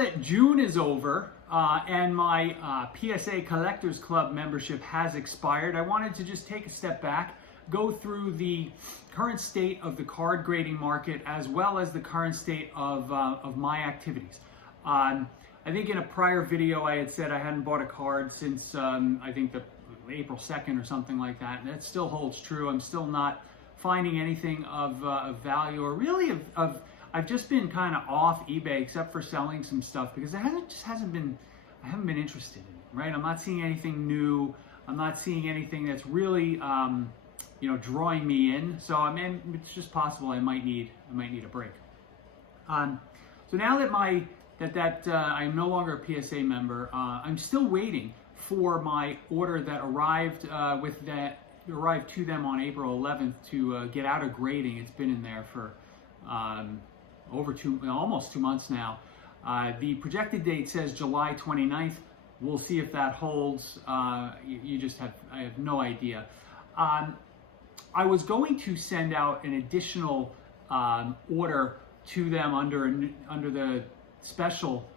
that June is over and my PSA Collectors Club membership has expired, I wanted to just take a step back, go through the current state of the card grading market as well as the current state of my activities. I think in a prior video I had said I hadn't bought a card since I think the April 2nd or something like that, and that still holds true. I'm still not finding anything of value, or really I've just been kind of off eBay except for selling some stuff because I haven't been interested in it, right? I'm not seeing anything new. I'm not seeing anything that's really drawing me in. So I mean, it's just possible I might need a break. So now that I'm no longer a PSA member, I'm still waiting for my order that arrived to them on April 11th to get out of grading. It's been in there for almost 2 months now. The projected date says July 29th. We'll see if that holds. I have no idea. I was going to send out an additional order to them under the special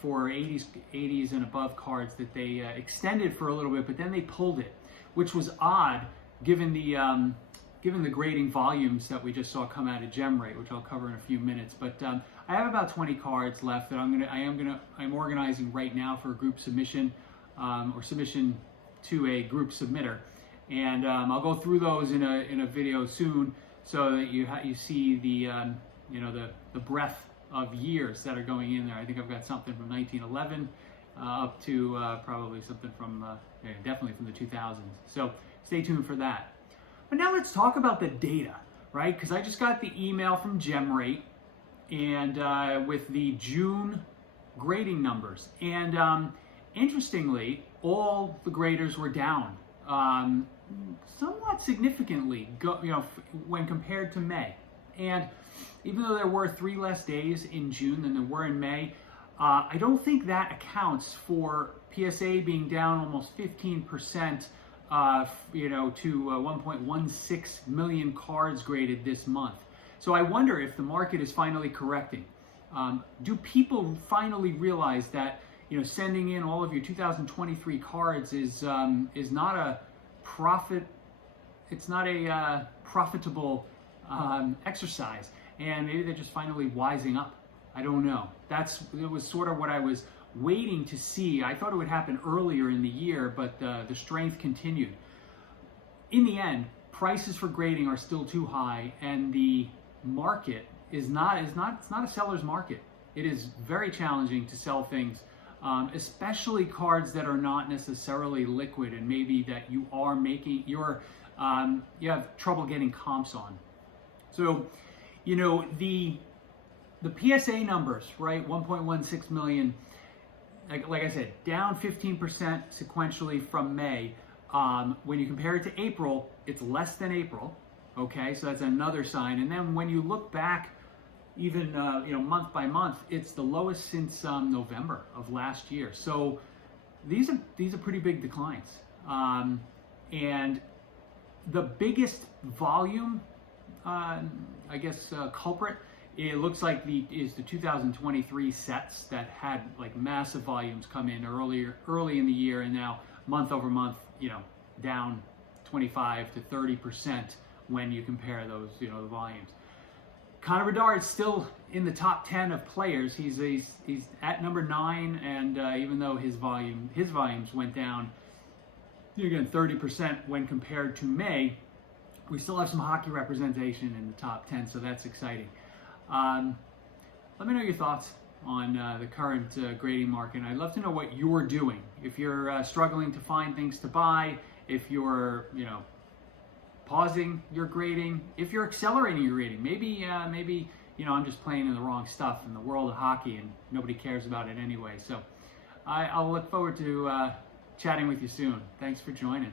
for 80s and above cards that they extended for a little bit, but then they pulled it, which was odd given the grading volumes that we just saw come out of GemRate, which I'll cover in a few minutes. But I have about 20 cards left that I'm organizing right now for a group submission or submission to a group submitter, and I'll go through those in a video soon so that you see the breadth of years that are going in there. I think I've got something from 1911 up to probably something from definitely from the 2000s. So stay tuned for that. But now let's talk about the data, right? Because I just got the email from GemRate and with the June grading numbers, and interestingly, all the graders were down somewhat significantly, when compared to May. And even though there were 3 less days in June than there were in May, I don't think that accounts for PSA being down almost 15%, to 1.16 million cards graded this month. So I wonder if the market is finally correcting. Do people finally realize that sending in all of your 2023 cards is not a profit? It's not a profitable exercise, and maybe they're just finally wising up. I don't know. It was sort of what I was waiting to see. I thought it would happen earlier in the year, but the strength continued. In the end, prices for grading are still too high, and the market it's not a seller's market. It is very challenging to sell things, especially cards that are not necessarily liquid, and maybe that you have trouble getting comps on. So, the PSA numbers, right? 1.16 million. Like I said, down 15% sequentially from May. When you compare it to April, it's less than April. Okay, so that's another sign. And then when you look back, even month by month, it's the lowest since November of last year. So these are pretty big declines. And the biggest volume, culprit, it looks like is the 2023 sets that had like massive volumes come in early in the year, and now month over month, down 25 to 30% when you compare those, the volumes. Connor Bedard is still in the top 10 of players. He's at number 9, and even though his volumes went down, again 30% when compared to May, we still have some hockey representation in the top 10, so that's exciting. Let me know your thoughts on the current grading market. I'd love to know what you're doing. If you're struggling to find things to buy, if you're pausing your grading, if you're accelerating your grading, maybe I'm just playing in the wrong stuff in the world of hockey and nobody cares about it anyway. So I'll look forward to chatting with you soon. Thanks for joining.